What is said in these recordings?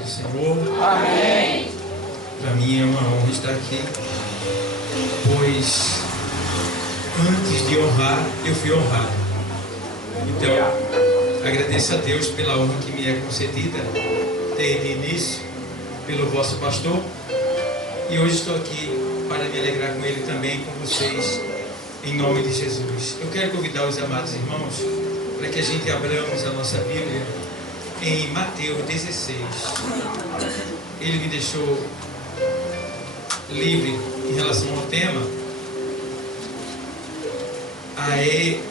paz do Senhor. Amém. Para mim é uma honra estar aqui, pois antes de honrar, eu fui honrado. Então, agradeço a Deus pela honra que me é concedida desde o início, pelo vosso pastor, e hoje estou aqui para me alegrar com ele também, com vocês, em nome de Jesus. Eu quero convidar os amados irmãos para que a gente abramos a nossa Bíblia em Mateus 16. Ele me deixou livre em relação ao tema. Aí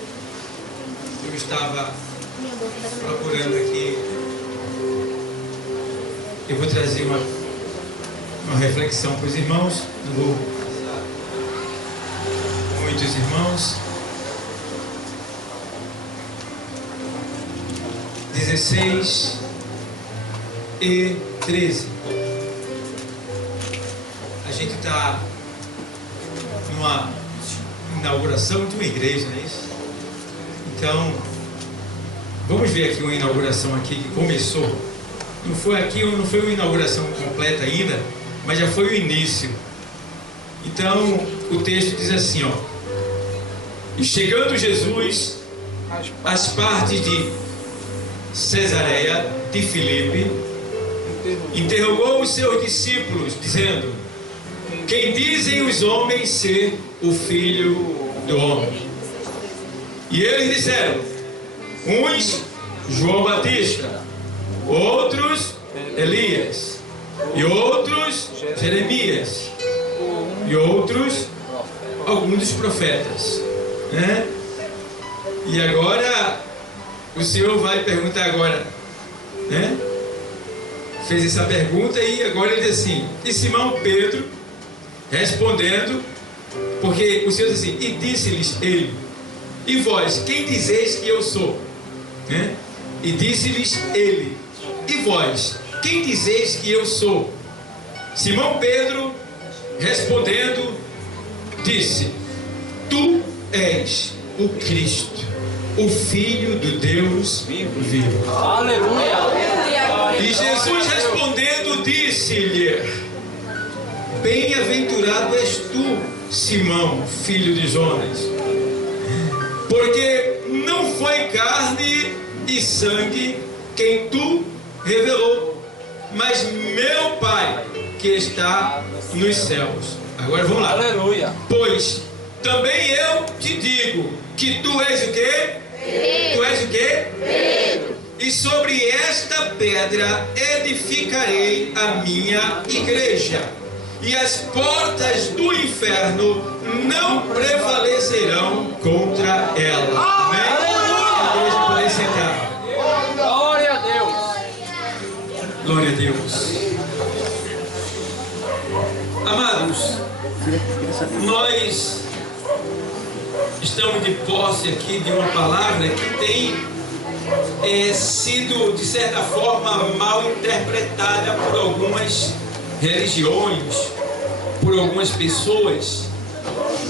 eu estava procurando aqui. Eu vou trazer uma reflexão para os irmãos. Não vou muitos irmãos. 16 e 13. A gente está numa inauguração de uma igreja, não é isso? Então, vamos ver aqui uma inauguração aqui que começou. Não foi uma inauguração completa ainda, mas já foi o início. Então, o texto diz assim, ó: e chegando Jesus às partes de Cesareia de Filipe, interrogou os seus discípulos, dizendo: quem dizem os homens ser o Filho do Homem? E eles disseram: uns João Batista, outros Elias, e outros Jeremias, e outros alguns dos profetas, né? E agora o Senhor vai perguntar agora, né? Fez essa pergunta e agora ele diz assim: e Simão Pedro respondendo, porque o Senhor diz assim: e disse-lhes ele: e vós, quem dizeis que eu sou? Né? E disse-lhes ele: e vós, quem dizeis que eu sou? Simão Pedro respondendo disse: tu és o Cristo, o Filho do Deus vivo. Aleluia. E Jesus respondendo disse-lhe: bem-aventurado és tu, Simão, filho de Jonas, porque não foi carne e sangue quem tu revelou, mas meu Pai que está nos céus. Agora vamos lá. Aleluia. Pois também eu te digo que tu és o quê? Pedro. Tu és o quê? Pedro. E sobre esta pedra edificarei a minha igreja, e as portas do inferno não prevalecerão contra ela. Amém? A igreja pode sentar. Glória a Deus. Glória a Deus. Amados, nós estamos de posse aqui de uma palavra que tem sido, de certa forma, mal interpretada por algumas religiões, por algumas pessoas.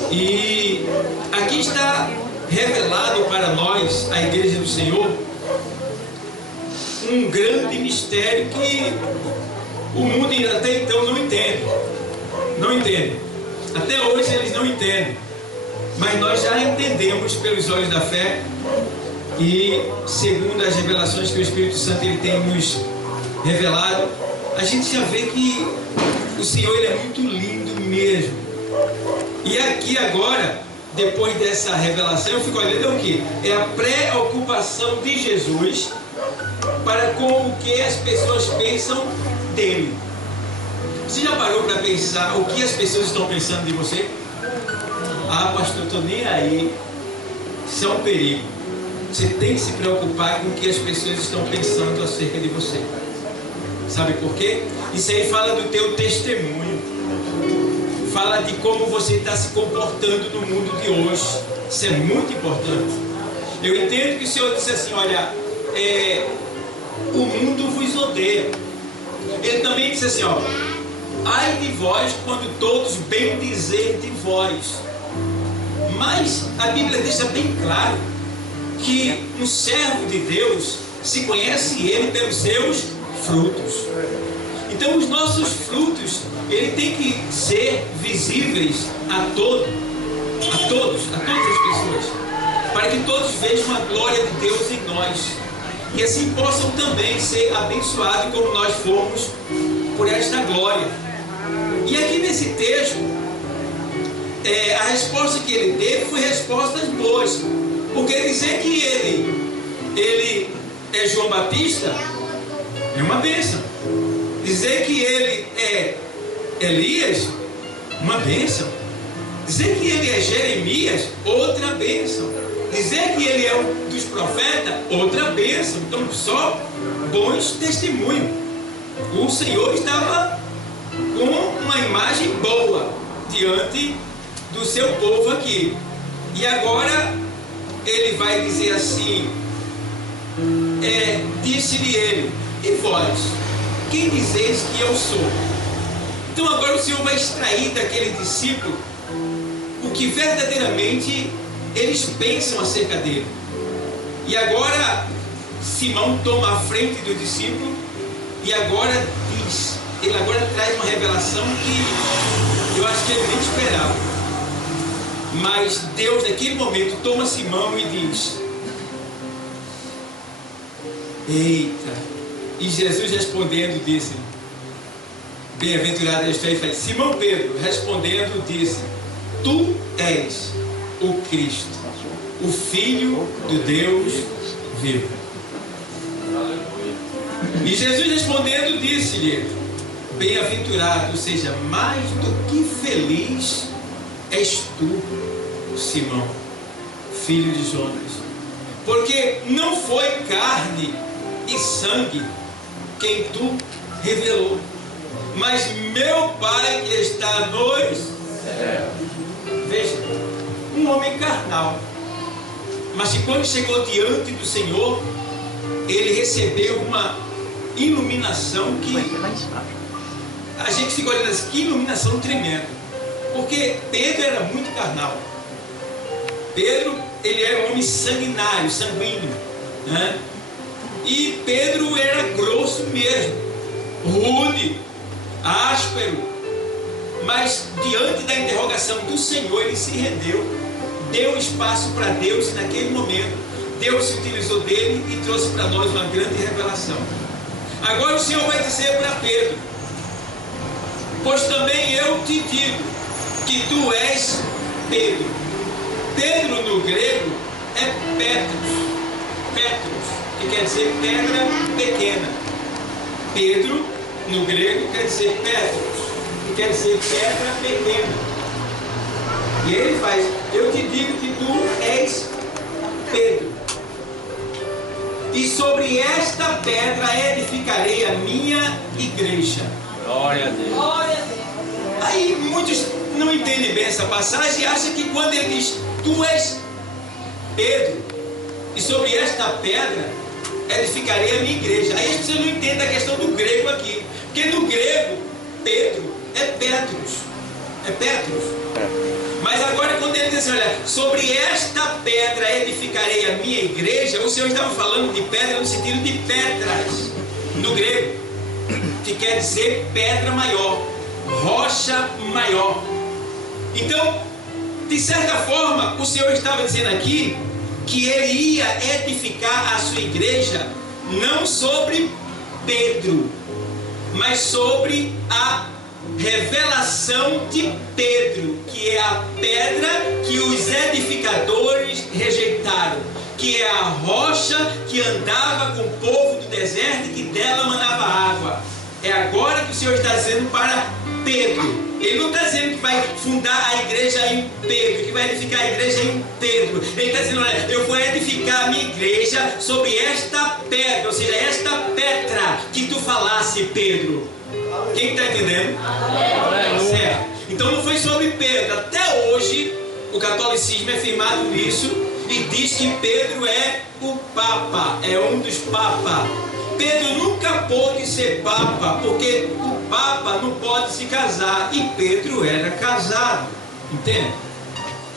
E aqui está revelado para nós, a Igreja do Senhor, um grande mistério que o mundo até então não entende. Não entende. Até hoje eles não entendem. Mas nós já entendemos pelos olhos da fé, e segundo as revelações que o Espírito Santo ele tem nos revelado, a gente já vê que o Senhor ele é muito lindo mesmo. E aqui agora, depois dessa revelação, eu fico olhando o que? É a preocupação de Jesus para com o que as pessoas pensam dele. Você já parou para pensar o que as pessoas estão pensando de você? Ah, pastor, estou nem aí. Isso é um perigo. Você tem que se preocupar com o que as pessoas estão pensando acerca de você. Sabe por quê? Isso aí fala do teu testemunho. Fala de como você está se comportando no mundo de hoje. Isso é muito importante. Eu entendo que o Senhor disse assim: olha, o mundo vos odeia. Ele também disse assim, ó: ai de vós quando todos bem dizer de vós. Mas a Bíblia deixa bem claro que um servo de Deus se conhece ele pelos seus frutos. Então os nossos frutos, ele tem que ser visíveis a todas as pessoas, para que todos vejam a glória de Deus em nós, e assim possam também ser abençoados como nós fomos por esta glória. E aqui nesse texto, a resposta que ele teve foi respostas boas, porque dizer que ele é João Batista é uma bênção. Dizer que ele é Elias, uma bênção. Dizer que ele é Jeremias, outra bênção. Dizer que ele é um dos profetas, outra bênção. Então, só bons testemunhos. O Senhor estava com uma imagem boa diante do seu povo aqui. E agora ele vai dizer assim: disse-lhe ele, e vós, quem dizeis que eu sou? Então agora o Senhor vai extrair daquele discípulo o que verdadeiramente eles pensam acerca dele. E agora Simão toma a frente do discípulo e agora diz, ele agora traz uma revelação que eu acho que ele nem esperava. Mas Deus naquele momento toma Simão e diz: eita! E Jesus respondendo disse: bem-aventurado és tu, e Simão Pedro respondendo disse: tu és o Cristo, o Filho do Deus vivo. E Jesus respondendo disse-lhe: bem-aventurado, ou seja, mais do que feliz és tu, Simão, filho de Jonas, porque não foi carne e sangue quem tu revelou, mas meu Pai que está nos céus. Veja, um homem carnal, mas que quando chegou diante do Senhor, ele recebeu uma iluminação que a gente fica olhando assim, que iluminação tremenda, porque Pedro era muito carnal. Pedro, ele era um homem sanguinário, sanguíneo, né? E Pedro era grosso mesmo, rude, áspero, mas diante da interrogação do Senhor ele se rendeu, deu espaço para Deus, e naquele momento Deus se utilizou dele e trouxe para nós uma grande revelação. Agora o Senhor vai dizer para Pedro: pois também eu te digo que tu és Pedro. Pedro no grego é Petros, que quer dizer pedra pequena. Pedro no grego quer dizer Petros, que quer dizer pedra pequena. E ele faz: eu te digo que tu és Pedro, e sobre esta pedra edificarei a minha igreja. Glória a Deus. Glória a Deus. Aí muitos não entendem bem essa passagem e acham que quando ele diz tu és Pedro, e sobre esta pedra edificarei a minha igreja, aí as pessoas não entendem a questão do grego aqui, porque no grego Pedro é Petros, mas agora quando ele diz assim, olha, sobre esta pedra edificarei a minha igreja, o Senhor estava falando de pedra no sentido de pedras no grego, que quer dizer pedra maior, rocha maior. Então, de certa forma, o Senhor estava dizendo aqui que ele ia edificar a sua igreja não sobre Pedro, mas sobre a revelação de Pedro, que é a pedra que os edificadores rejeitaram, que é a rocha que andava com o povo do deserto e que dela manava água. É agora que o Senhor está dizendo para Pedro. Ele não está dizendo que vai fundar a igreja em Pedro, que vai edificar a igreja em Pedro. Ele está dizendo, olha, eu vou edificar a minha igreja sobre esta pedra, ou seja, esta pedra que tu falasse, Pedro. Quem está entendendo? Certo. Então não foi sobre Pedro. Até hoje o catolicismo é firmado nisso e diz que Pedro é o Papa, é um dos papas. Pedro nunca pôde ser Papa, porque o Papa não pode se casar, e Pedro era casado, entende?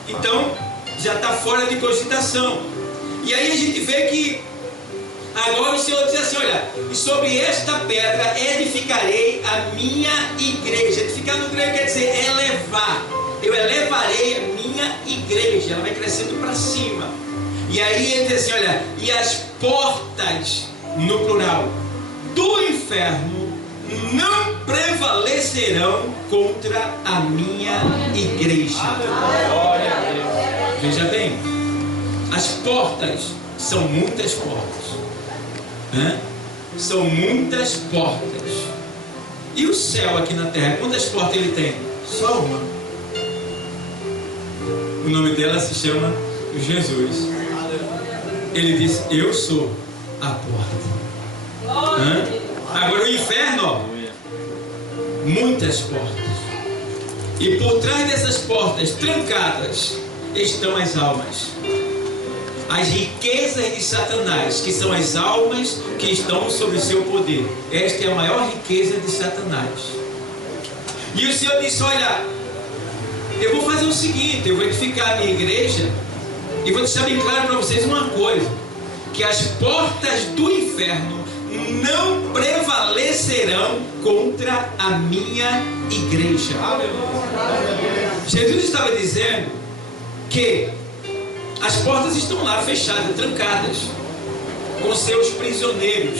Então já está fora de cogitação. E aí a gente vê que Agora o Senhor diz assim, olha, e sobre esta pedra edificarei a minha igreja. Edificar no grego quer dizer elevar. Eu elevarei a minha igreja. Ela vai crescendo para cima. E aí ele diz assim, olha, e as portas, no plural, do inferno não prevalecerão contra a minha igreja. Veja bem, as portas são muitas portas. São muitas portas. E o céu aqui na terra, quantas portas ele tem? Só uma. O nome dela se chama Jesus. Ele diz, eu sou a porta. Agora o inferno, ó, muitas portas. E por trás dessas portas trancadas estão as almas. As riquezas de Satanás, que são as almas que estão sob o seu poder. Esta é a maior riqueza de Satanás. E o Senhor disse, olha, eu vou fazer o seguinte, eu vou edificar a minha igreja e vou deixar bem claro para vocês uma coisa, que as portas do inferno não prevalecerão contra a minha igreja. Jesus estava dizendo que as portas estão lá fechadas, trancadas, com seus prisioneiros.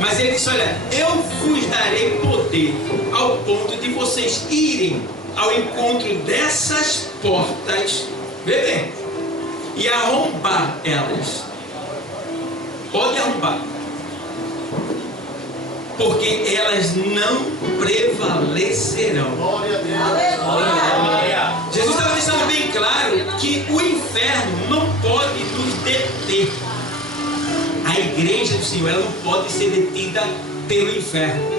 Mas ele disse, olha, eu vos darei poder ao ponto de vocês irem ao encontro dessas portas, vê bem, e arrombar elas. Pode arrombar, porque elas não prevalecerão. Jesus estava deixando bem claro que o inferno não pode nos deter. A igreja do Senhor, ela não pode ser detida pelo inferno.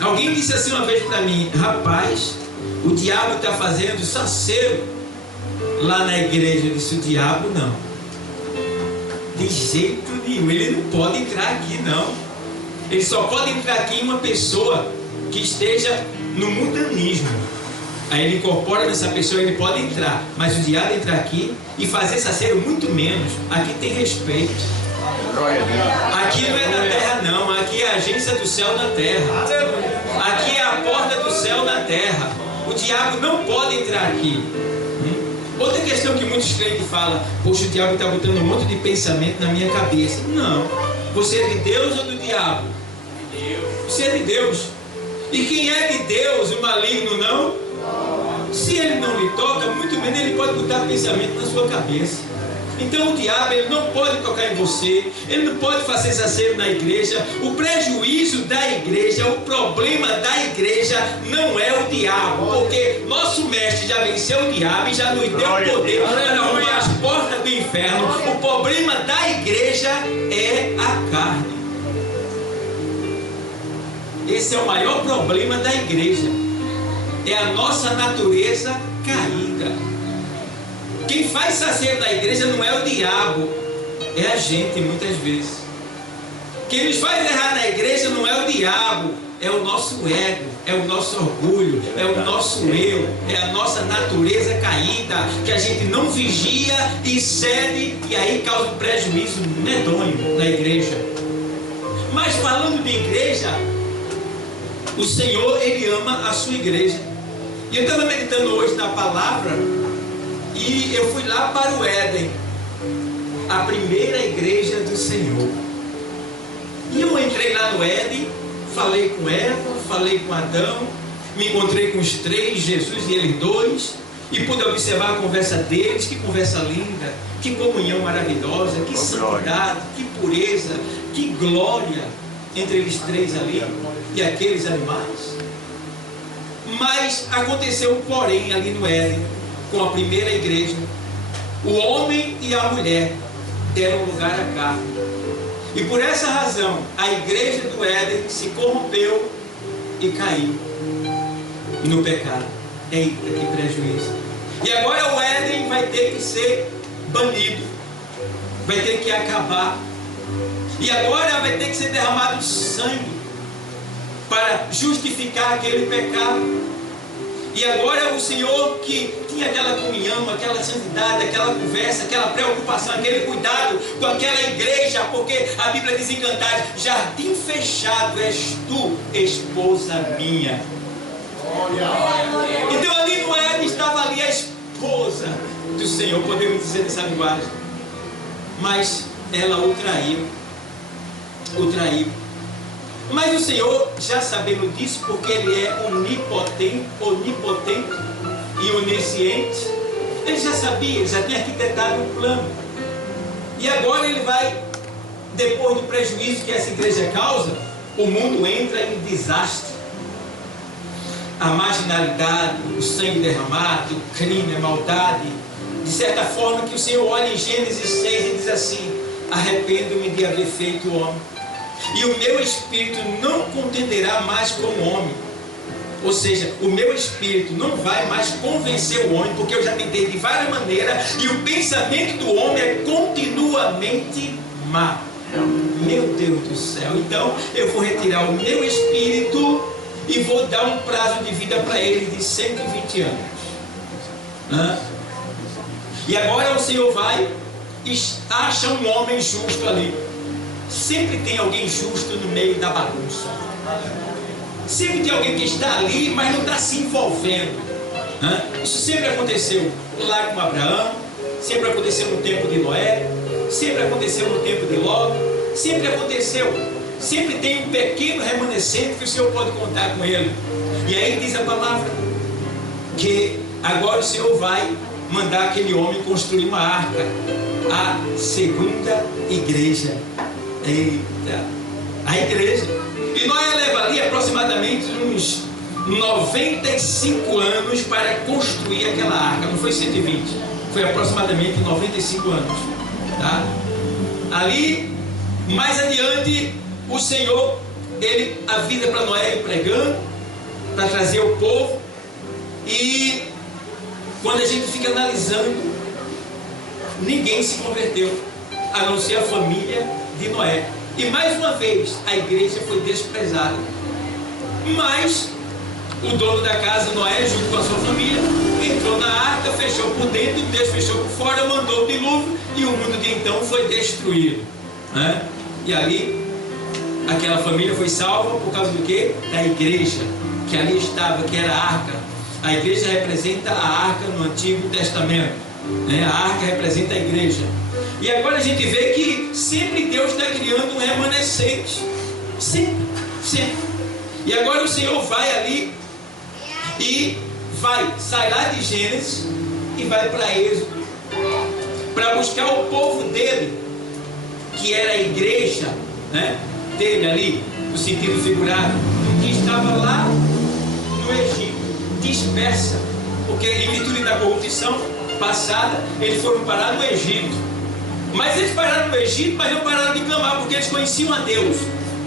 Alguém disse assim uma vez para mim, rapaz, o diabo está fazendo saceiro lá na igreja. Eu disse, o diabo não, de jeito nenhum, ele não pode entrar aqui não. Ele só pode entrar aqui em uma pessoa que esteja no mundanismo. Aí ele incorpora nessa pessoa, ele pode entrar. Mas o diabo entrar aqui e fazer saceiro muito menos. Aqui tem respeito. Aqui não é na terra não, aqui é a agência do céu na terra. Aqui é a porta do céu na terra. O diabo não pode entrar aqui. Outra questão que muitos crentes falam, poxa, o diabo está botando um monte de pensamento na minha cabeça. Não. Você é de Deus ou do diabo? Você é de Deus. E quem é de Deus, o maligno não? Se ele não lhe toca, muito menos ele pode botar pensamento na sua cabeça. Então o diabo, ele não pode tocar em você, ele não pode fazer saceiro na igreja. O prejuízo da igreja, o problema da igreja não é o diabo, porque nosso mestre já venceu o diabo e já nos deu poder para arrumar as portas do inferno. O problema da igreja é a carne. Esse é o maior problema da igreja. É a nossa natureza caída. Quem faz saceiro na igreja não é o diabo, é a gente muitas vezes. Quem nos faz errar na igreja não é o diabo, é o nosso ego, é o nosso orgulho, é o nosso eu, é a nossa natureza caída, que a gente não vigia e cede, e aí causa um prejuízo medonho na igreja. Mas falando de igreja, o Senhor, Ele ama a sua igreja. E eu estava meditando hoje na palavra, e eu fui lá para o Éden, a primeira igreja do Senhor. E eu entrei lá no Éden, falei com Eva, falei com Adão, me encontrei com os três, Jesus e eles dois, e pude observar a conversa deles. Que conversa linda, que comunhão maravilhosa, que santidade, que pureza, que glória entre eles três ali e aqueles animais. Mas aconteceu um porém ali no Éden, com a primeira igreja. O homem e a mulher deram lugar à carne, e por essa razão a igreja do Éden se corrompeu e caiu no pecado. Eita, que prejuízo! E agora o Éden vai ter que ser banido, vai ter que acabar, e agora vai ter que ser derramado sangue para justificar aquele pecado. E agora o Senhor, que tinha aquela comunhão, aquela santidade, aquela conversa, aquela preocupação, aquele cuidado com aquela igreja, porque a Bíblia diz em Cantares: jardim fechado és tu, esposa minha. Então ali Noé estava ali a esposa do Senhor, podemos dizer nessa linguagem. Mas ela o traiu. Mas o Senhor, já sabendo disso, porque Ele é onipotente e onisciente, Ele já sabia, Ele já tinha arquitetado um plano. E agora Ele vai, depois do prejuízo que essa igreja causa, o mundo entra em desastre. A marginalidade, o sangue derramado, o crime, a maldade, de certa forma que o Senhor olha em Gênesis 6 e diz assim: arrependo-me de haver feito o homem, e o meu espírito não contenderá mais com o homem. Ou seja, o meu espírito não vai mais convencer o homem, porque eu já tentei de várias maneiras, e o pensamento do homem é continuamente má. Meu Deus do céu. Então eu vou retirar o meu espírito e vou dar um prazo de vida para ele de 120 anos. E agora o Senhor vai e acha um homem justo ali. Sempre tem alguém justo no meio da bagunça. Sempre tem alguém que está ali, mas não está se envolvendo. Isso sempre aconteceu lá com Abraão, sempre aconteceu no tempo de Noé, sempre aconteceu no tempo de Ló, sempre aconteceu. Sempre tem um pequeno remanescente que o Senhor pode contar com ele. E aí diz a palavra que agora o Senhor vai mandar aquele homem construir uma arca, a segunda igreja. Eita, a igreja. E Noé leva ali aproximadamente uns 95 anos para construir aquela arca. Não foi 120, foi aproximadamente 95 anos, tá? Ali, mais adiante, o Senhor, ele avisa para Noé ir pregando, para trazer o povo. E quando a gente fica analisando, ninguém se converteu, a não ser a família de Noé. E mais uma vez a igreja foi desprezada. Mas o dono da casa, Noé, junto com a sua família, entrou na arca, fechou por dentro, Deus fechou por fora, mandou o dilúvio, e o mundo de então foi destruído, né? E ali aquela família foi salva por causa do quê? Da igreja que ali estava, que era a arca. A igreja representa a arca no Antigo Testamento, né? A arca representa a igreja. E agora a gente vê que sempre Deus está criando um remanescente. Sempre. E agora o Senhor vai ali e sai lá de Gênesis e vai para Êxodo, para buscar o povo dele, que era a igreja, né, dele ali, no sentido figurado, que estava lá no Egito, dispersa, porque em virtude da corrupção passada, eles foram parar no Egito. Mas eles pararam no Egito, mas não pararam de clamar, porque eles conheciam a Deus,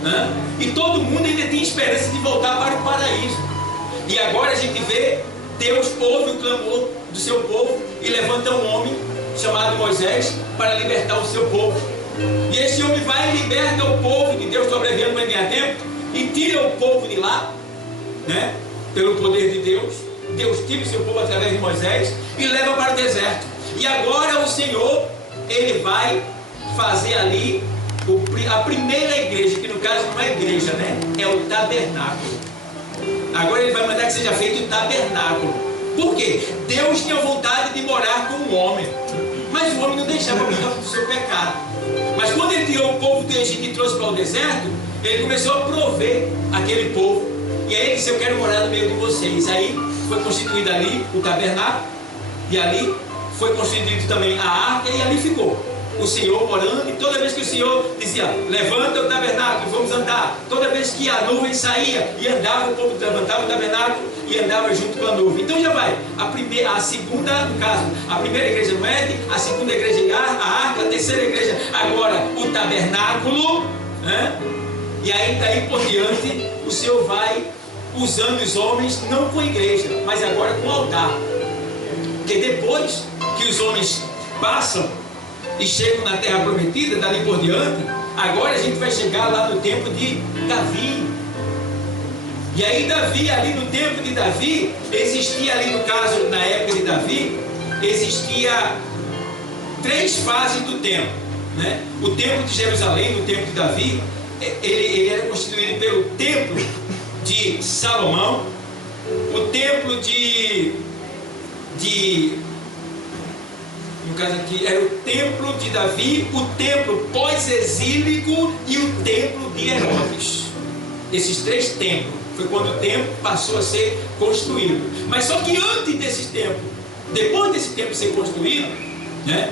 né? E todo mundo ainda tinha esperança de voltar para o paraíso. E agora a gente vê, Deus ouve o clamor do seu povo e levanta um homem chamado Moisés para libertar o seu povo. E esse homem vai e liberta o povo de Deus, estou abreviando para ganhar tempo, e tira o povo de lá, né? Pelo poder de Deus. Deus tira o seu povo através de Moisés e leva para o deserto. E agora o Senhor, ele vai fazer ali a primeira igreja, que no caso não é igreja, né? É o tabernáculo. Agora ele vai mandar que seja feito o tabernáculo. Por quê? Deus tinha vontade de morar com o homem, mas o homem não deixava por causa do seu pecado. Mas quando ele tirou o povo do Egito e trouxe para o deserto, ele começou a prover aquele povo. E aí ele disse: eu quero morar no meio de vocês. Aí foi constituído ali o tabernáculo, e ali foi constituído também a arca, e ali ficou o Senhor morando. E toda vez que o Senhor dizia: levanta o tabernáculo, vamos andar, toda vez que a nuvem saía e andava, o povo levantava o tabernáculo e andava junto com a nuvem. Então já vai, a segunda, no caso, a primeira igreja no Éden, a segunda igreja a arca, a terceira igreja agora o tabernáculo, né? E aí daí por diante o Senhor vai usando os homens, não com a igreja, mas agora com o altar. Porque depois que os homens passam e chegam na terra prometida, dali por diante, agora a gente vai chegar lá no tempo de Davi. E aí Davi, ali no tempo de Davi, existia ali no caso, na época de Davi, existia 3 fases do templo, né? O templo de Jerusalém, no tempo de Davi, ele era constituído pelo templo de Salomão, o templo no caso aqui, era o templo de Davi, o templo pós-exílico e o templo de Herodes. Esses 3 templos, foi quando o templo passou a ser construído. Mas só que antes desse templo, depois desse templo ser construído, né,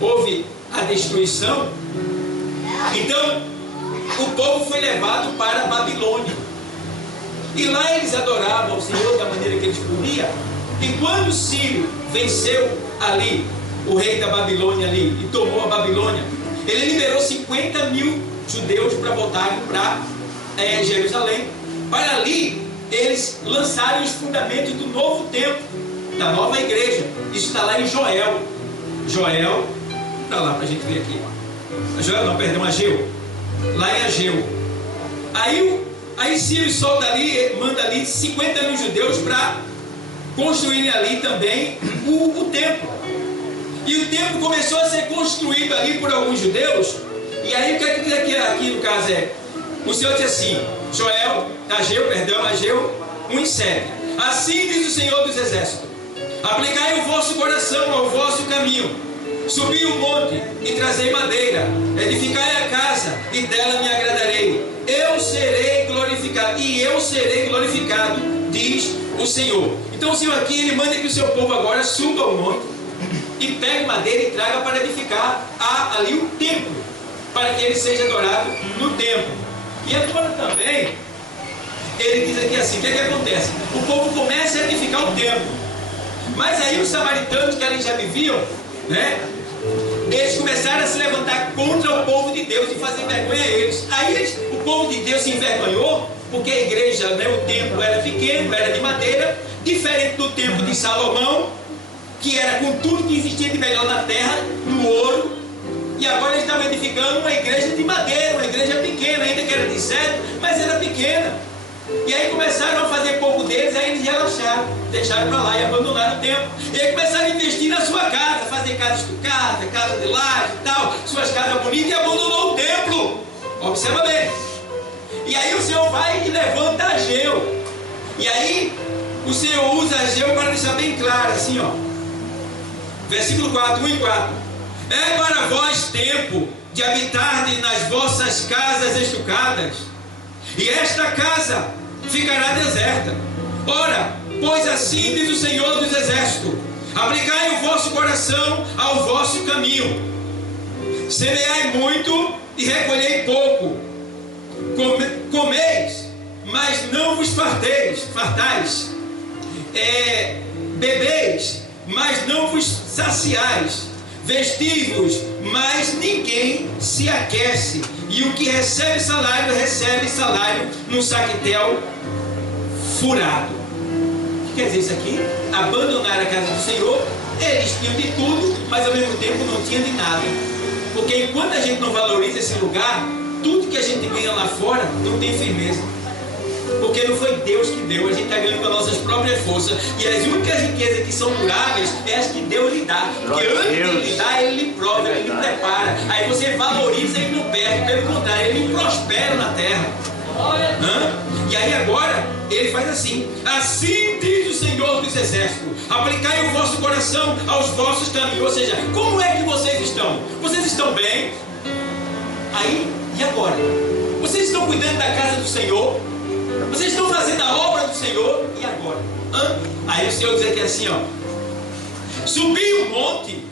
houve a destruição. Então, o povo foi levado para a Babilônia. E lá eles adoravam o Senhor da maneira que eles podiam. E quando Ciro venceu ali, o rei da Babilônia ali, e tomou a Babilônia, ele liberou 50 mil judeus para voltarem para Jerusalém. Para ali, eles lançaram os fundamentos do novo templo, da nova igreja. Isso está lá em Joel. Joel, para lá, para a gente ver aqui. Joel não, perdão, Ageu. Lá em Ageu. Aí Ciro solta ali, manda ali 50 mil judeus para construírem ali também o templo. E o templo começou a ser construído ali por alguns judeus. E aí o que é que diz aqui no caso o Senhor diz assim, Ageu 1:7. Assim diz o Senhor dos Exércitos: aplicai o vosso coração ao vosso caminho, subi o monte e trazei madeira, edificai a casa e dela me agradarei. Eu serei glorificado, e eu serei glorificado, diz o Senhor. Então o Senhor aqui, ele manda que o seu povo agora suba o monte e pegue madeira e traga para edificar ali o templo, para que ele seja adorado no templo. E agora também, ele diz aqui assim, o que é que acontece? O povo começa a edificar o templo, mas aí os samaritanos que ali já viviam, né, eles começaram a se levantar contra o povo de Deus e fazer vergonha a eles. Aí o povo de Deus se envergonhou, porque a igreja, né, o templo era pequeno, era de madeira, diferente do templo de Salomão, que era com tudo que existia de melhor na terra, no ouro. E agora eles estavam edificando uma igreja de madeira, uma igreja pequena, ainda que era de cedro, mas era pequena. E aí começaram a fazer pouco deles, aí eles relaxaram, deixaram para lá e abandonaram o templo. E aí começaram a investir na sua casa, fazer casa estucada, casa de laje e tal, suas casas bonitas, e abandonou o templo. Observa bem. E aí o Senhor vai e levanta Ageu. E aí o Senhor usa Ageu para deixar bem claro, assim, ó. Versículo 4, 1 e 4. É para vós tempo de habitardes nas vossas casas estucadas, e esta casa ficará deserta. Ora, pois assim diz o Senhor dos Exércitos: aplicai o vosso coração ao vosso caminho, semeai muito e recolhei pouco, comeis, mas não vos fartais, bebeis, mas não vos saciais, vestivos, mas ninguém se aquece, e o que recebe salário no saquetel furado. O que quer dizer isso aqui? Abandonar a casa do Senhor. Eles tinham de tudo, mas ao mesmo tempo não tinham de nada, porque enquanto a gente não valoriza esse lugar, tudo que a gente ganha lá fora não tem firmeza, porque não foi Deus que deu, a gente está ganhando com as nossas próprias forças, e as únicas riquezas que são duráveis é as que Deus lhe dá, porque antes de Ele lhe dar, Ele lhe prova, Ele lhe prepara, aí você valoriza e não perde, pelo contrário, Ele prospera na terra. E aí agora, Ele faz assim: assim diz o Senhor dos Exércitos, aplicai o vosso coração aos vossos caminhos. Ou seja, como é que vocês estão? Vocês estão bem? Aí, e agora? Vocês estão cuidando da casa do Senhor? Vocês estão fazendo a obra do Senhor? E agora? Aí o Senhor diz aqui assim, ó: subi o monte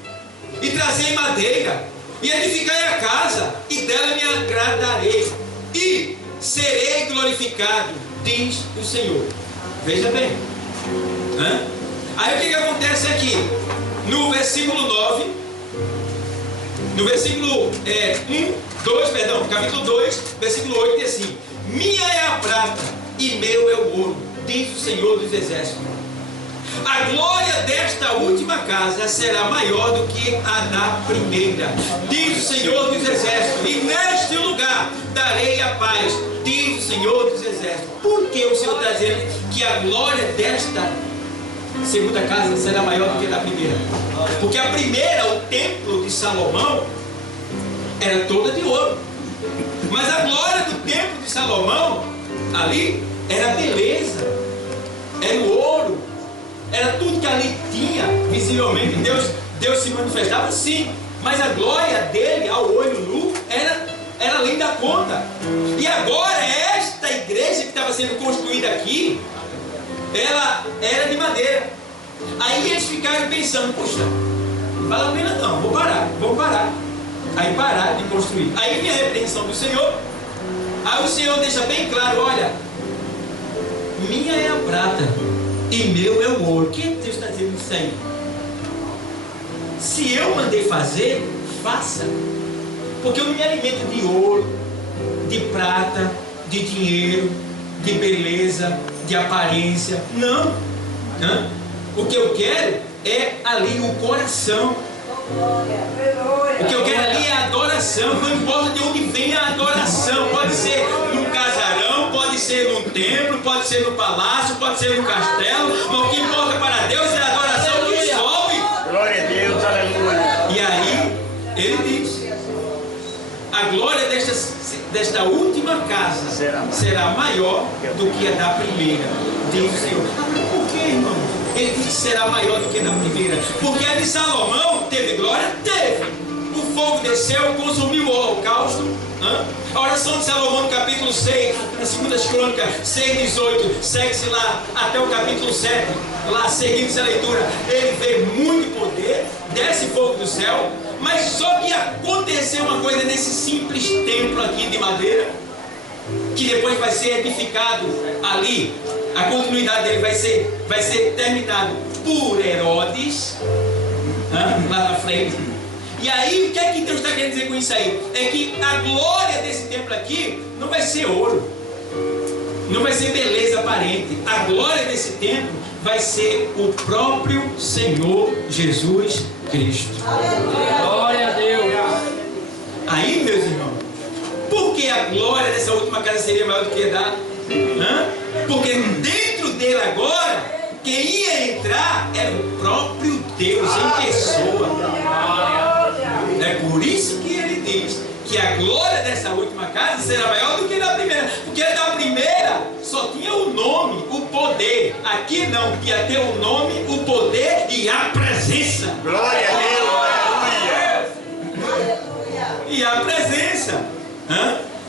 e trazei madeira, e edificai a casa, e dela me agradarei, e serei glorificado, diz o Senhor. Veja bem. Aí o que acontece aqui? No versículo 9, no versículo capítulo 2, versículo 8, diz assim: minha é a prata e meu é o ouro, diz o Senhor dos Exércitos. A glória desta última casa será maior do que a da primeira, diz o Senhor dos Exércitos, e neste lugar darei a paz, diz o Senhor dos Exércitos. Por que o Senhor está dizendo que a glória desta segunda casa será maior do que a da primeira? Porque a primeira, o templo de Salomão, era toda de ouro, mas a glória do templo de Salomão ali era a beleza, era o ouro, era tudo que ali tinha. Visivelmente Deus se manifestava, sim, mas a glória dele ao olho nu era além da conta. E agora esta igreja que estava sendo construída aqui, ela era de madeira. Aí eles ficaram pensando: puxa, não vale a pena não, vamos parar. Aí pararam de construir. Aí vem a repreensão do Senhor. Aí o Senhor deixa bem claro: olha, minha é a prata e meu é o ouro. Quem Deus está dizendo isso aí? Se eu mandei fazer, faça. Porque eu não me alimento de ouro, de prata, de dinheiro, de beleza, de aparência. Não. O que eu quero é ali o coração. O que eu quero ali é a adoração. Não importa de onde vem a adoração. Pode ser num casarão, pode ser num templo, pode ser no palácio, pode ser no castelo. Mas o que importa para Deus é a adoração que sobe. Glória a Deus, aleluia. E aí ele diz: a glória desta última casa será maior do que a da primeira, diz o Senhor. Por que, irmão? Ele diz que será maior do que a da primeira. Porque a de Salomão teve glória? Teve. O fogo desceu, consumiu o holocausto. A oração de Salomão no capítulo 6, na segunda crônica 6:18, segue-se lá até o capítulo 7, lá seguindo-se a leitura. Ele vê muito poder, desce fogo do céu. Mas só que aconteceu uma coisa nesse simples templo aqui de madeira, que depois vai ser edificado ali. A continuidade dele vai ser terminado por Herodes, lá na frente. E aí, o que é que Deus está querendo dizer com isso aí? É que a glória desse templo aqui não vai ser ouro, não vai ser beleza aparente. A glória desse templo vai ser o próprio Senhor Jesus Cristo. Glória a Deus. Aí, meus irmãos, por que a glória dessa última casa seria maior do que a da? Porque dentro dele agora, quem ia entrar era o próprio Deus em pessoa. É por isso que ele diz que a glória dessa última casa será maior do que a da primeira. Porque a da primeira só tinha o nome, o poder. Aqui não, ia ter o nome, o poder e a presença. Glória a Deus, aleluia. E a presença.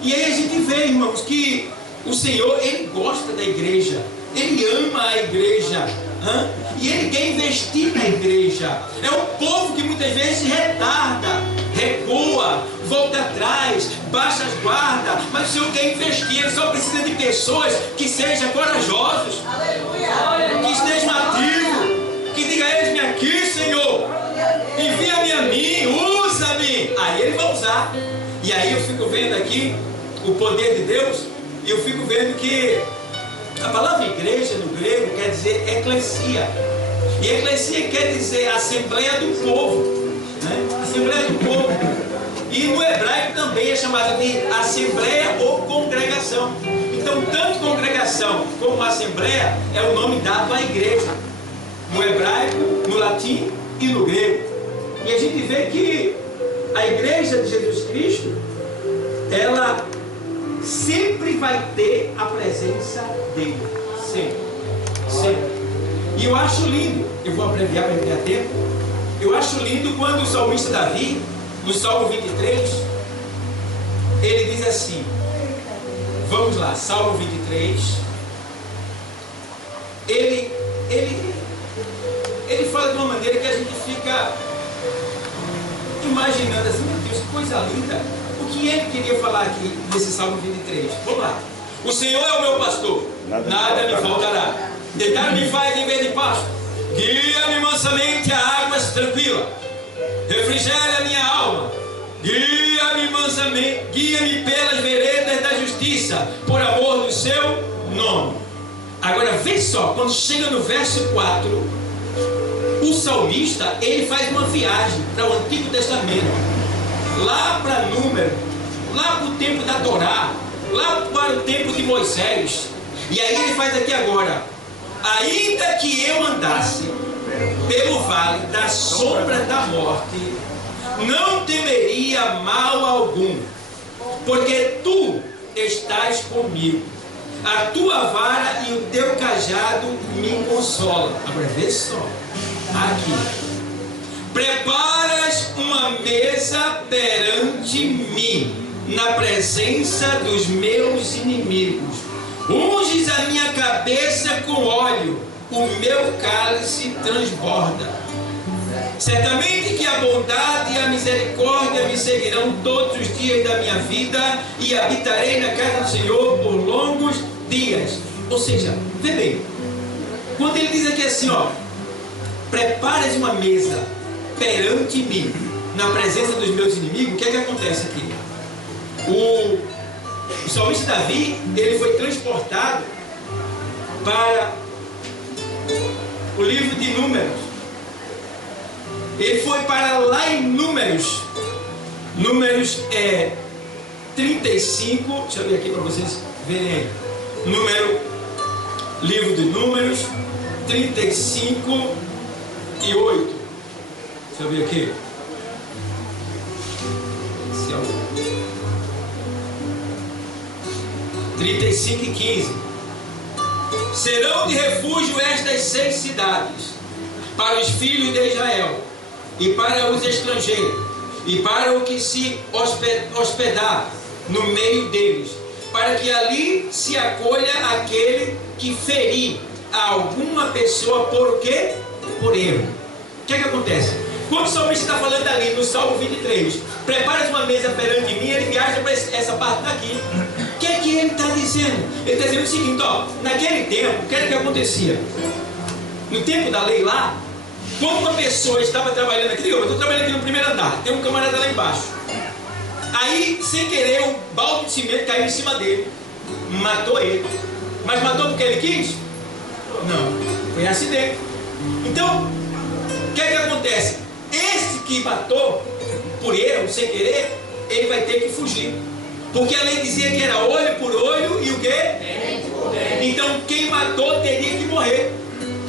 E aí a gente vê, irmãos, que o Senhor, Ele gosta da igreja, Ele ama a igreja, e Ele quer investir na igreja. É um povo que muitas vezes retarda, recua, volta atrás, baixa as guardas, mas o Senhor quer investir. Ele só precisa de pessoas que sejam corajosos, que estejam ativos, que digam: eis-me aqui, Senhor, envia-me a mim, usa-me. Aí Ele vai usar. E aí eu fico vendo aqui o poder de Deus, e eu fico vendo que a palavra igreja no grego quer dizer eclesia. E eclesia quer dizer assembleia do povo, Assembleia do povo. E no hebraico também é chamada de assembleia ou congregação. Então, tanto congregação como assembleia é o nome dado à igreja, no hebraico, no latim e no grego. E a gente vê que a igreja de Jesus Cristo, ela sempre vai ter a presença dele. Sempre. E eu acho lindo, eu vou abreviar para ganhar tempo. Eu acho lindo quando o salmista Davi, no Salmo 23, ele diz assim, vamos lá, Salmo 23, ele fala de uma maneira que a gente fica imaginando assim: meu Deus, que coisa linda. O que ele queria falar aqui nesse Salmo 23? Vamos lá. O Senhor é o meu pastor, nada me faltará. Deitar-me faz em vez de pasto, guia-me mansamente a águas tranquilas, refrigera a minha alma, guia-me mansamente, guia-me pelas veredas da justiça, por amor do seu nome. Agora vê só, quando chega no verso 4, o salmista, ele faz uma viagem para o Antigo Testamento, lá para Número, lá para o tempo da Torá, lá para o tempo de Moisés. E aí ele faz aqui agora: ainda que eu andasse pelo vale da sombra da morte, não temeria mal algum, porque tu estás comigo, a tua vara e o teu cajado me consolam. Agora vê só, aqui: preparas uma mesa perante mim, na presença dos meus inimigos, unges a minha cabeça com óleo, o meu cálice transborda. Certamente que a bondade e a misericórdia me seguirão todos os dias da minha vida, e habitarei na casa do Senhor por longos dias. Ou seja, vê bem, quando ele diz aqui assim, ó: prepares uma mesa perante mim, na presença dos meus inimigos, o que é que acontece aqui? O salmista Davi, ele foi transportado para o livro de Números. Ele foi para lá em Números. Números 35. Deixa eu ver aqui para vocês verem aí. Livro de Números 35 e 8. Deixa eu ver aqui. 35 e 15. Serão de refúgio estas 6 cidades para os filhos de Israel, e para os estrangeiros, e para o que se hospedar no meio deles, para que ali se acolha aquele que ferir a alguma pessoa por quê? Por erro. O que é que acontece? Quando o salmista está falando ali no Salmo 23, preparas uma mesa perante mim, ele viaja para essa parte daqui. O que é que ele está dizendo? Ele está dizendo o seguinte, ó: naquele tempo, o que é que acontecia? No tempo da lei lá, quando uma pessoa estava trabalhando aqui, eu estou trabalhando aqui no primeiro andar, tem um camarada lá embaixo. Aí, sem querer, um balde de cimento caiu em cima dele, matou ele. Mas matou porque ele quis? Não, foi acidente. Então, o que é que acontece? Esse que matou por erro, sem querer, ele vai ter que fugir, porque a lei dizia que era olho por olho e o quê? Então quem matou teria que morrer.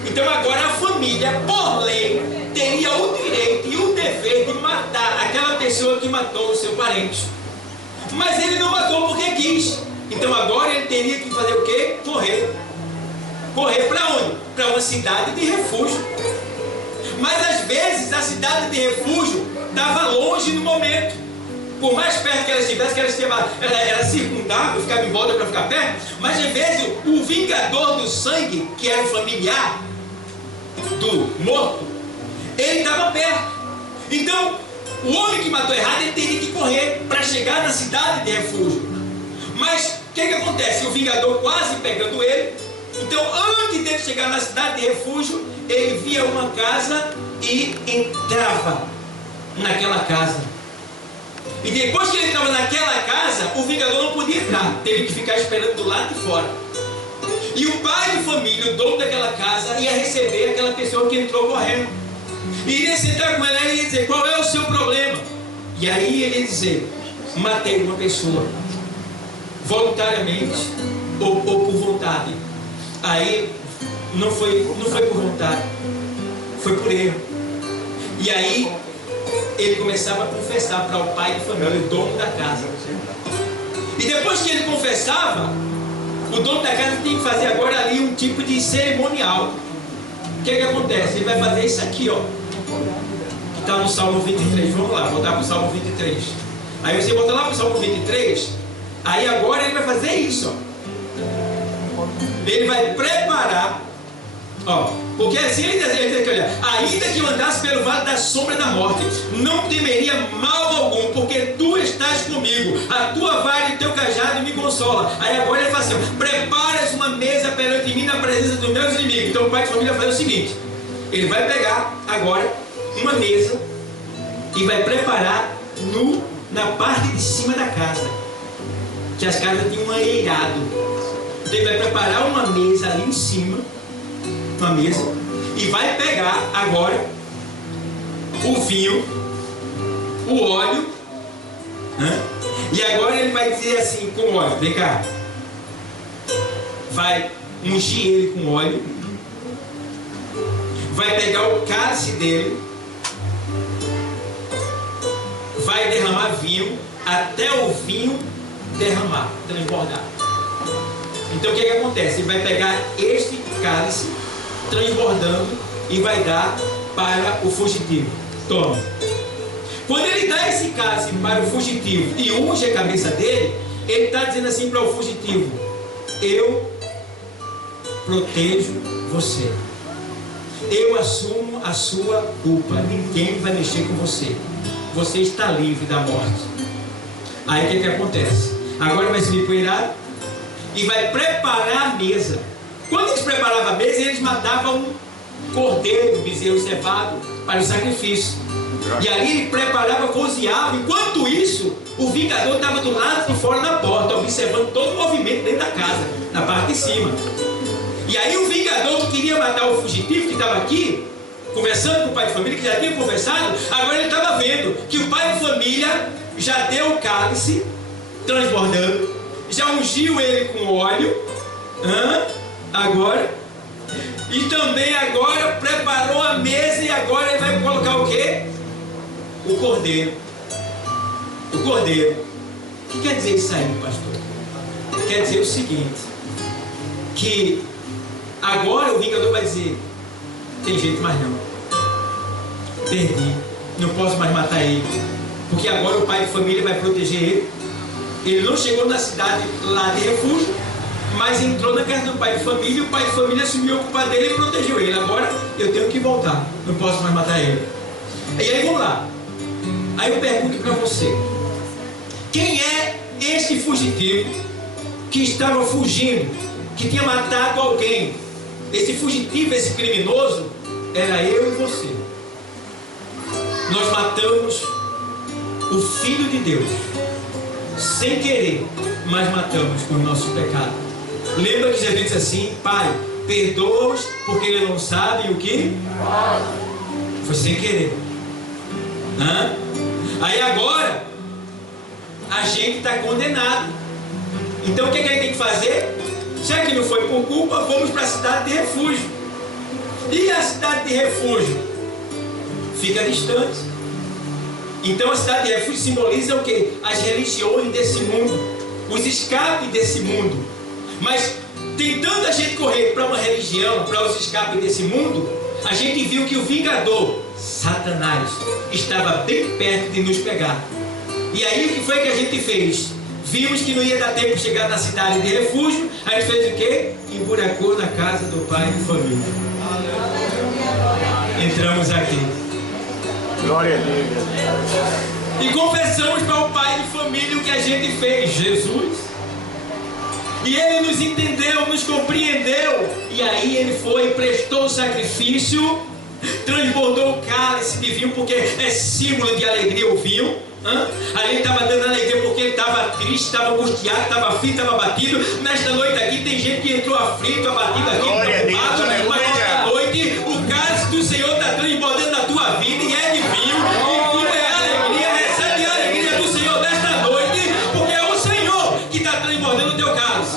Então agora a família, por lei, teria o direito e o dever de matar aquela pessoa que matou o seu parente. Mas ele não matou porque quis. Então agora ele teria que fazer o quê? Correr. Correr para onde? Para uma cidade de refúgio. Mas às vezes a cidade de refúgio estava longe no momento. Por mais perto que ela estivesse, ela circundava, ficava em volta para ficar perto. Mas às vezes o vingador do sangue, que era o familiar do morto, ele estava perto. Então o homem que matou errado, ele teria que correr para chegar na cidade de refúgio. Mas o que acontece? O vingador quase pegando ele. Então antes dele chegar na cidade de refúgio, ele via uma casa e entrava naquela casa. E depois que ele entrava naquela casa, o vingador não podia entrar, teve que ficar esperando do lado de fora. E o pai de família, o dono daquela casa, ia receber aquela pessoa que entrou correndo. E iria sentar com ela e ia dizer: qual é o seu problema? E aí ele ia dizer: matei uma pessoa, voluntariamente ou por vontade. Aí não foi por vontade, foi por erro. E aí ele começava a confessar para o pai de família, o dono da casa. E depois que ele confessava, o dono da casa tinha que fazer agora ali um tipo de cerimonial. O que acontece? Ele vai fazer isso aqui, ó, que está no Salmo 23. Vamos lá, voltar para o Salmo 23. Aí você volta lá para o Salmo 23. Aí agora ele vai fazer isso, ó. Ele vai preparar, ó, porque assim ele diz que, olha, ainda que eu andasse pelo vale da sombra da morte, não temeria mal algum, porque tu estás comigo, a tua vara e o teu cajado me consola. Aí agora ele fala assim: preparas uma mesa perante mim na presença dos meus inimigos. Então o pai de família vai fazer o seguinte: ele vai pegar agora uma mesa e vai preparar na parte de cima da casa, que as casas tinham um eirado. Então ele vai preparar uma mesa ali em cima, uma mesa, e vai pegar agora o vinho, o óleo, né? E agora ele vai dizer assim com óleo, vem cá, vai ungir ele com óleo, vai pegar o cálice dele, vai derramar vinho até o vinho derramar, transbordar. Então o que acontece? Ele vai pegar este cálice transbordando e vai dar para o fugitivo. Toma. Quando ele dá esse cálice para o fugitivo e unge a cabeça dele, ele está dizendo assim para o fugitivo: eu protejo você, eu assumo a sua culpa, ninguém vai mexer com você, você está livre da morte. Aí o que acontece? Agora vai se empoeirar e vai preparar a mesa. Quando eles preparavam a mesa, eles matavam um cordeiro, um bezerro cevado para o sacrifício. E ali ele preparava, cozinhava. Enquanto isso, o vingador estava do lado de fora da porta, observando todo o movimento dentro da casa, na parte de cima. E aí o vingador que queria matar o fugitivo, que estava aqui, conversando com o pai de família, que já tinha conversado, agora ele estava vendo que o pai de família já deu o cálice, transbordando, já ungiu ele com óleo, agora, e também agora preparou a mesa, e agora ele vai colocar o quê? O cordeiro. O cordeiro. O que quer dizer isso aí, pastor? Quer dizer o seguinte, que agora o vingador vai dizer: tem jeito mais não, perdi, não posso mais matar ele, porque agora o pai de família vai proteger ele. Ele não chegou na cidade lá de refúgio, mas entrou na casa do pai de família, e o pai de família assumiu a culpa dele e protegeu ele. Agora eu tenho que voltar, não posso mais matar ele. E aí vamos lá. Aí eu pergunto para você: quem é este fugitivo que estava fugindo, que tinha matado alguém? Esse fugitivo, esse criminoso, era eu e você. Nós matamos o Filho de Deus, sem querer, mas matamos com o nosso pecado. Lembra que Jesus disse assim: Pai, perdoa-os porque eles não sabem o que? Foi sem querer. Aí agora a gente está condenado. Então o que a gente tem que fazer? Já que não foi por culpa, vamos para a cidade de refúgio. E a cidade de refúgio fica distante. Então a cidade de refúgio simboliza o quê? As religiões desse mundo, os escapes desse mundo. Mas tentando a gente correr para uma religião, para os escapes desse mundo, a gente viu que o vingador, Satanás, estava bem perto de nos pegar. E aí o que foi que a gente fez? Vimos que não ia dar tempo de chegar na cidade de refúgio. A gente fez o quê? Emburacou na casa do pai de família. Entramos aqui. Glória a Deus. E confessamos para o pai de família o que a gente fez. Jesus. E ele nos entendeu, nos compreendeu. E aí ele foi, prestou o sacrifício, transbordou o cálice de vinho, porque é símbolo de alegria o vinho. Ali ele estava dando alegria porque ele estava triste, estava angustiado, estava aflito, estava abatido. Nesta noite aqui tem gente que entrou aflito, abatido aqui, preocupado. Mas nesta noite o cálice do Senhor está transbordando na tua vida e é de vinho. E vinho é alegria. Recebe a alegria do Senhor desta noite, porque é o Senhor que está transbordando o teu cálice.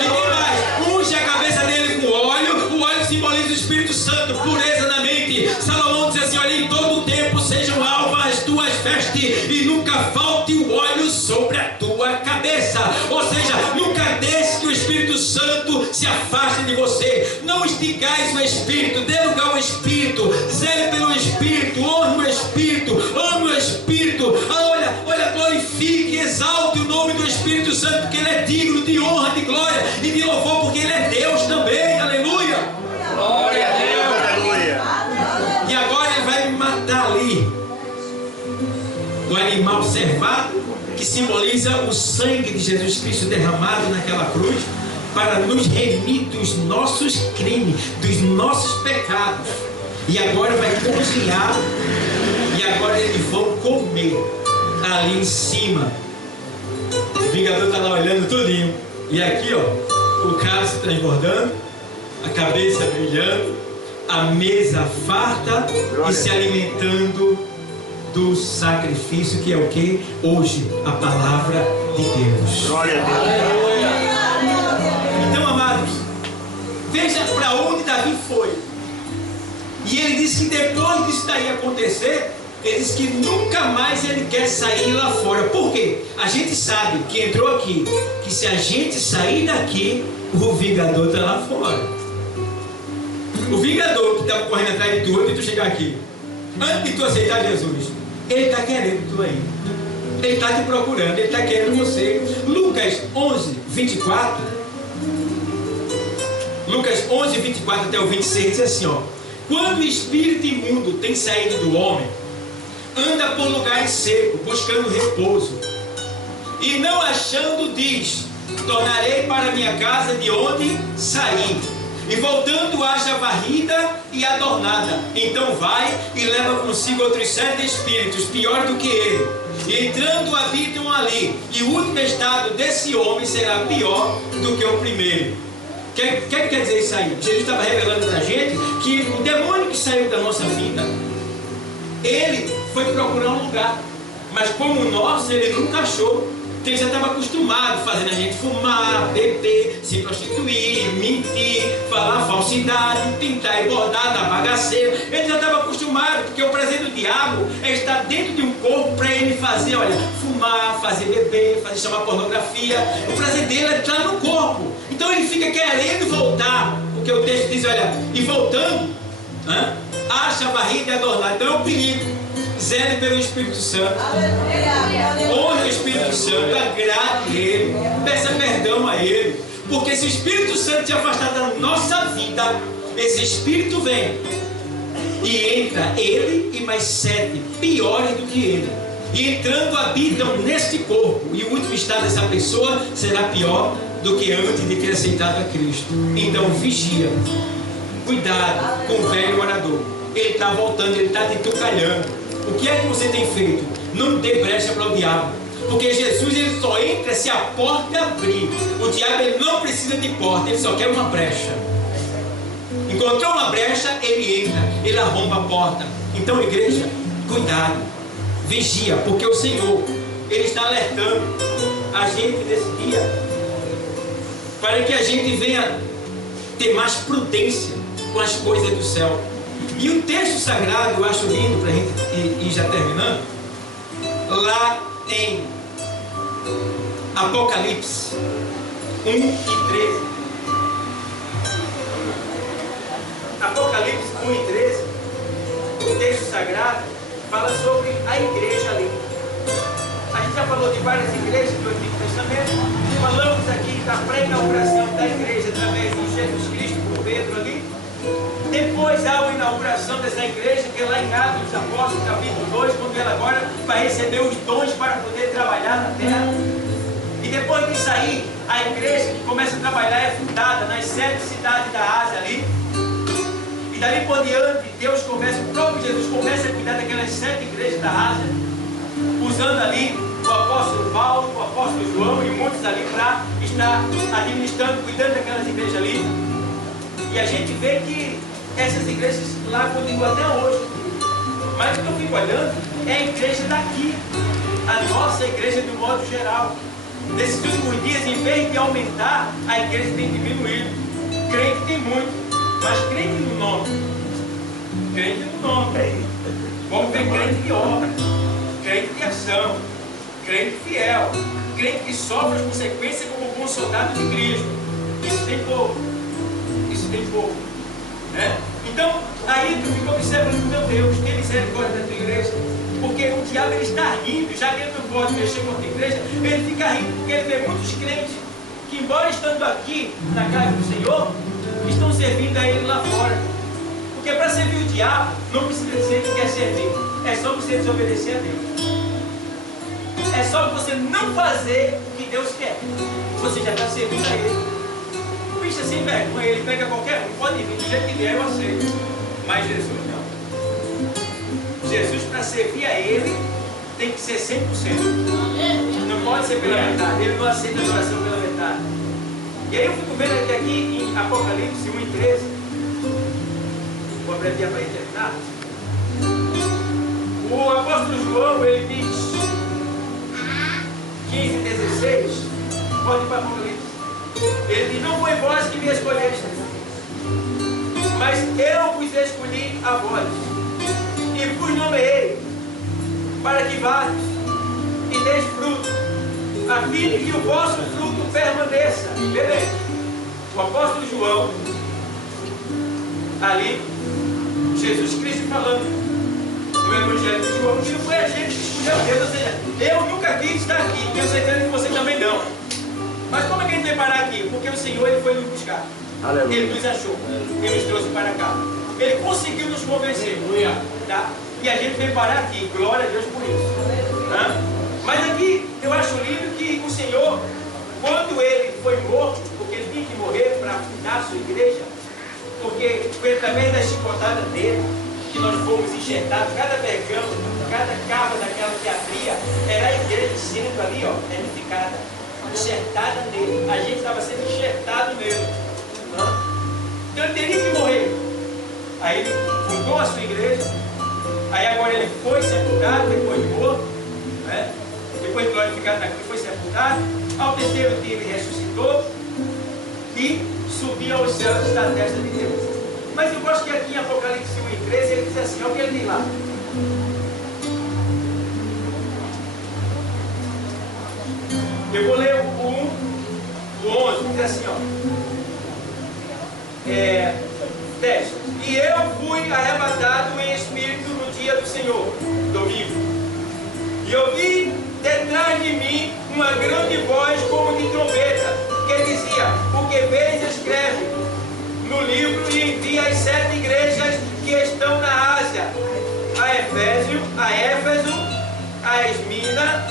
E quem mais? Unge a cabeça dele com óleo. O óleo simboliza o Espírito Santo, pureza na mente. Salomão diz assim: olha, em todo o tempo sejam alvas as tuas vestes e nunca falte o óleo sobre a tua cabeça. Ou seja, nunca deixe que o Espírito Santo se afaste de você. Não estigais o Espírito, dê lugar ao Espírito, zele pelo Espírito, honre o Espírito, ame o Espírito. Olha, glorifique, exalte o nome do Espírito Santo, porque ele é digno de honra, de glória e de louvor, porque ele é Deus também. Aleluia. Glória a Deus. Aleluia. E agora ele vai matar ali o animal cevado, que simboliza o sangue de Jesus Cristo derramado naquela cruz, para nos remir dos nossos crimes, dos nossos pecados. E agora vai cozinhar, e agora eles vão comer ali em cima. O vingador está lá olhando tudinho. E aqui, ó, o cálice transbordando, a cabeça brilhando, a mesa farta e se alimentando do sacrifício que é o que? Hoje, a palavra de Deus. Glória a Deus. Então, amados, veja para onde Davi foi. E ele disse que depois disso daí acontecer, ele disse que nunca mais ele quer sair lá fora. Por quê? A gente sabe que entrou aqui, que se a gente sair daqui, o vingador está lá fora. O vingador que está correndo atrás de tu antes de tu chegar aqui, antes de tu aceitar Jesus, ele está querendo tu aí. Ele está te procurando, ele está querendo você. Lucas 11, 24. Lucas 11, 24 até o 26 diz assim, ó: quando o espírito imundo tem saído do homem, anda por lugares secos, buscando repouso, e não achando, diz: tornarei para minha casa de onde saí. E voltando, acha varrida e adornada. Então vai e leva consigo outros 7 espíritos, piores do que ele. E entrando, habitam ali. E o último estado desse homem será pior do que o primeiro. O que quer dizer isso aí? Jesus estava revelando para a gente que o demônio que saiu da nossa vida, ele foi procurar um lugar. Mas como o nosso, ele nunca achou. Porque ele já estava acostumado fazendo a gente fumar, beber, se prostituir, mentir, falar falsidade, pintar e bordar na bagaceira. Ele já estava acostumado, porque o prazer do diabo é estar dentro de um corpo para ele fazer, olha, fumar, fazer beber, fazer chamar pornografia. O prazer dele é estar no corpo. Então ele fica querendo voltar, porque o texto diz, olha, e voltando, acha a barriga adornada. Então é um perigo. Zele pelo Espírito Santo, honre o Espírito Santo, agrade Ele, peça perdão a Ele, porque se o Espírito Santo te afastar da nossa vida, esse Espírito vem e entra ele e mais 7 piores do que ele, e entrando habitam neste corpo, e o último estado dessa pessoa será pior do que antes de ter aceitado a Cristo. Então vigia, cuidado com o velho orador, ele está voltando, ele está te tocalhando. O que é que você tem feito? Não dê brecha para o diabo, porque Jesus ele só entra se a porta abrir. O diabo ele não precisa de porta, ele só quer uma brecha. Encontrou uma brecha, ele entra, ele arromba a porta. Então, igreja, cuidado, vigia, porque o Senhor ele está alertando a gente nesse dia para que a gente venha ter mais prudência com as coisas do céu. E o texto sagrado, eu acho lindo para a gente ir já terminando, lá em Apocalipse 1 e 13. Apocalipse 1 e 13, o texto sagrado fala sobre a igreja ali. A gente já falou de várias igrejas do Antigo Testamento, falamos aqui da pré-inauguração da igreja através de Jesus Cristo por Pedro ali. Depois há a inauguração dessa igreja, que é lá em Atos dos Apóstolos, capítulo 2, quando ela agora vai receber os dons para poder trabalhar na terra. E depois disso aí, a igreja que começa a trabalhar é fundada nas 7 cidades da Ásia ali. E dali por diante, Deus começa, o próprio Jesus começa a cuidar daquelas 7 igrejas da Ásia, usando ali o apóstolo Paulo, o apóstolo João e muitos ali para estar administrando, cuidando daquelas igrejas ali. E a gente vê que essas igrejas lá continuam até hoje. Mas o que eu fico olhando é a igreja daqui, a nossa igreja de um modo geral. Nesses últimos dias, em vez de aumentar, a igreja tem diminuído. Crente tem muito, mas crente no nome. Crente no nome. Vamos ver crente de obra, crente de ação, crente fiel, crente que sofre as consequências como bom soldado de Cristo. Isso tem pouco. Isso tem pouco. Né? Então, aí tu fica observando, meu Deus, tem misericórdia da tua igreja. Porque o diabo ele está rindo, já que ele não pode mexer com a tua igreja, ele fica rindo porque ele vê muitos crentes que, embora estando aqui na casa do Senhor, estão servindo a ele lá fora. Porque para servir o diabo, não precisa dizer que quer servir, é só você desobedecer a Deus. É só você não fazer o que Deus quer, você já está servindo a ele. O bicho é sem vergonha, ele pega qualquer um, pode vir do jeito que vier, eu aceito. Mas Jesus não. Jesus, para servir a ele, tem que ser 100%. Não pode ser pela metade. Ele não aceita adoração pela metade. E aí eu fico vendo que aqui em Apocalipse 1:13, vou abreviar para terminar, o apóstolo João, ele diz, 15:16, pode ir para Apocalipse, ele diz, não foi vós que me escolhestes, mas eu vos escolhi a vós, e vos nomeei, para que vades e deis fruto, a fim de que o vosso fruto permaneça. Beleza? O apóstolo João, ali, Jesus Cristo falando no Evangelho de João, que não foi a gente que escolheu Deus, ou seja, eu nunca quis estar aqui, tenho certeza que você também não. Mas como é que a gente veio parar aqui? Porque o Senhor, ele foi nos buscar. Aleluia. Ele nos achou, ele nos trouxe para cá. Ele conseguiu nos convencer, tá? E a gente veio parar aqui, glória a Deus por isso. Tá? Mas aqui eu acho lindo que o Senhor, quando ele foi morto, porque ele tinha que morrer para fundar a sua igreja, porque foi através da chicotada dele que nós fomos enxertados, cada vergão, cada cava daquela que abria, era a igreja sendo ali, ó, edificada, enxertada nele. A gente estava sendo enxertado nele. Então ele teria que morrer. Aí ele fundou a sua igreja. Aí agora ele foi sepultado, depois de morto, né? Depois de glorificado na cruz, foi sepultado. Ao terceiro dia ele ressuscitou e subiu aos céus da testa de Deus. Mas eu gosto que aqui em Apocalipse 1:13 ele diz assim, olha o que ele diz lá. Eu vou ler o 11, diz assim, ó. 10. E eu fui arrebatado em espírito no dia do Senhor, domingo. E ouvi detrás de mim uma grande voz como de trombeta, que dizia, o que vês escreve no livro e envia às 7 igrejas que estão na Ásia, a Éfeso, a Esmina,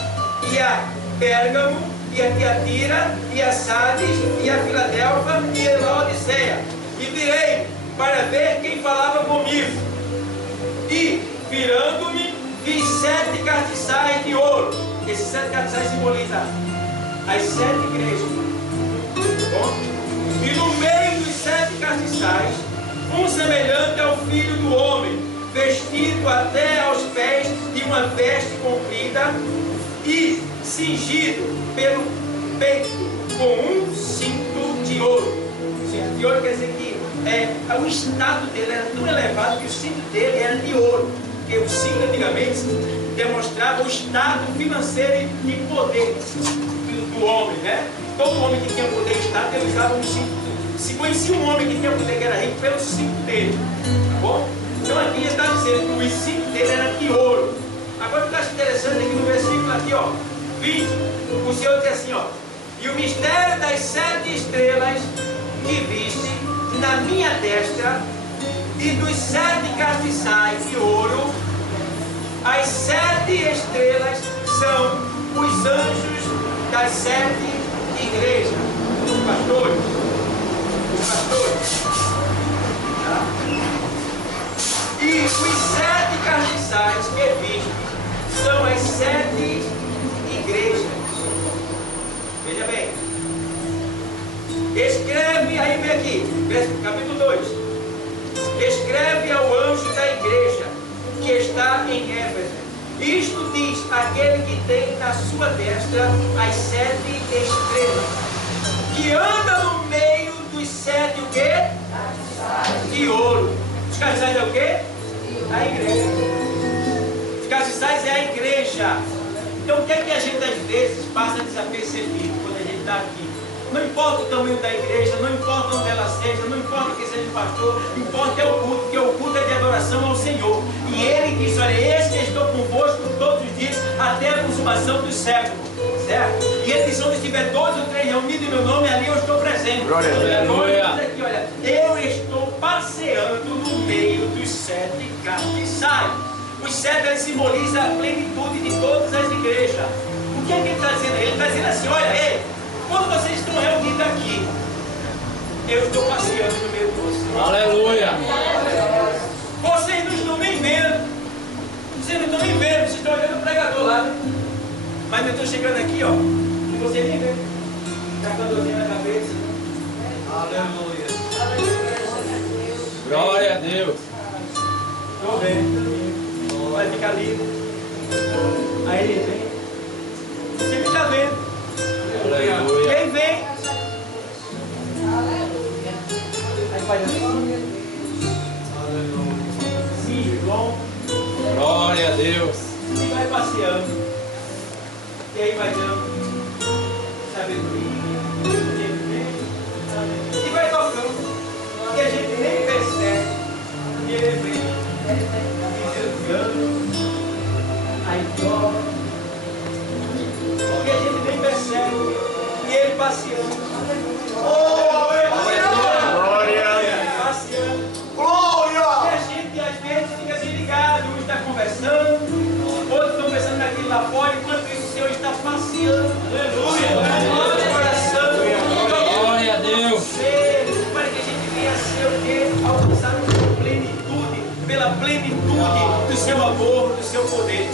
e a Pérgamo, e a Tiatira, e a Sardes, e a Filadélfia, e a Laodiceia. E virei para ver quem falava comigo. E, virando-me, vi 7 castiçais de ouro. Esses 7 castiçais simbolizam as 7 igrejas. Bom? E no meio dos 7 castiçais, um semelhante ao Filho do Homem, vestido até aos pés de uma veste comprida e cingido pelo peito com um cinto de ouro. O cinto de ouro quer dizer que o status dele era tão elevado que o cinto dele era de ouro. Porque o cinto antigamente demonstrava o status financeiro e poder do homem, né? Todo homem que tinha poder e status, ele usava um cinto. Se conhecia um homem que tinha poder, que era rico, pelo cinto dele. Tá bom? Então aqui ele está dizendo que o cinto dele era de ouro. Agora o que eu acho interessante aqui no versículo aqui, ó, 20, o Senhor diz assim, ó, e o mistério das 7 estrelas que viste na minha destra e dos 7 castiçais de ouro, as 7 estrelas são os anjos das 7 igrejas, os pastores, tá? E os 7 castiçais que viste são as 7 igrejas. Veja bem. Escreve, aí vem aqui, capítulo 2. Escreve ao anjo da igreja que está em Éfeso. Isto diz aquele que tem na sua destra as 7 estrelas, que anda no meio dos 7 o quê? De ouro. Os castiçais é o quê? A igreja. Os castiçais é a igreja. Então o que é que a gente às vezes passa desapercebido quando a gente está aqui? Não importa o tamanho da igreja, não importa onde ela seja, não importa quem seja o pastor, importa é o culto, porque o culto é de adoração ao Senhor. E ele disse, olha, eis que estou convosco todos os dias, até a consumação dos séculos. Certo? E ele disse, onde estiver 2 ou 3 reunidos em meu nome, ali eu estou presente. Glória a Deus. Aqui, olha, eu estou passeando no meio dos 7 castiçais. Os 7 eles simbolizam a plenitude de todas as igrejas. O que é que ele está dizendo? Ele está dizendo assim, olha, ei, quando vocês estão reunidos aqui, eu estou passeando no meio de vocês. Aleluia! Vocês não estão nem vendo. Vocês não estão nem vendo. Vocês estão olhando o pregador lá, né? Mas eu estou chegando aqui, ó, e vocês nem vêem. Tá com a dorzinha na cabeça, Aleluia. Glória a Deus. Estou vendo. Vai ficar lindo. Aí ele vem. Você fica vendo. Aleluia. Quem vem? Aí faz assim. Sim, bom. Glória a Deus. E vai passeando. E aí vai dando sabedoria. E vai tocando. E a gente nem percebe. E ele vem. Desejando. Aí toca. E a gente nem percebe. E ele passeando. Oh, Glória. passeando. Glória. E a gente às vezes fica desligado, um está conversando, outros estão pensando naquilo lá fora, enquanto isso o Senhor está passeando. Aleluia! Nosso coração, Glória a Deus. para que a gente venha a ser o quê? Alcançar a plenitude, pela plenitude do seu amor, do seu poder.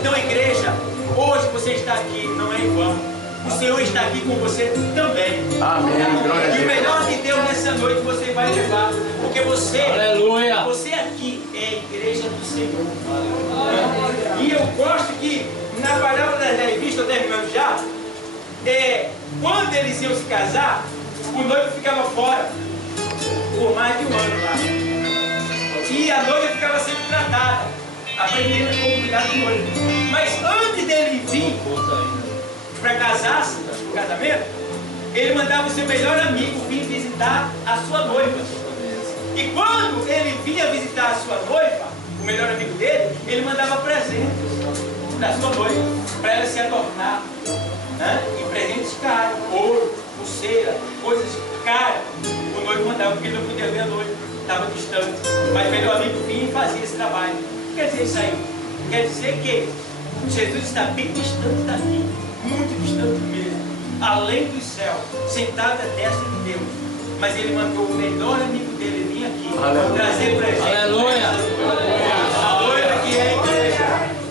Então, igreja, hoje você está aqui, não é em vão. O Senhor está aqui com você também. Amém. Glória a E o Deus. melhor de Deus nessa noite você vai levar. Porque você, Aleluia. você aqui é a igreja do Senhor. E eu gosto que na parábola das 10 vistas, terminando já, quando eles iam se casar, o noivo ficava fora por mais de um ano lá. E a noiva ficava sendo tratada, aprendendo como cuidar do noivo. Mas antes dele vir para casar-se, no casamento, ele mandava o seu melhor amigo vir visitar a sua noiva. E quando ele vinha visitar a sua noiva, o melhor amigo dele, ele mandava presentes da sua noiva, para ela se adornar. Né? E presentes caros, ouro, pulseira, coisas caras. O noivo mandava, porque ele não podia ver a noiva, estava distante. Mas o melhor amigo vinha e fazia esse trabalho. O que quer dizer isso aí? Quer dizer que Jesus está bem distante daqui. Muito distante mesmo, além do céu, sentado à destra de Deus. Mas ele mandou o melhor amigo dele vir aqui, trazer presente. Aleluia. A noiva que é a igreja,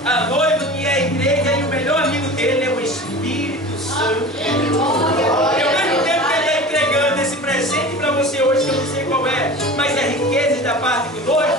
a noiva que é a igreja, e o melhor amigo dele é o Espírito Santo. E ao mesmo tempo que ele está entregando esse presente para você hoje, que eu não sei qual é, mas é riqueza da parte do noivo,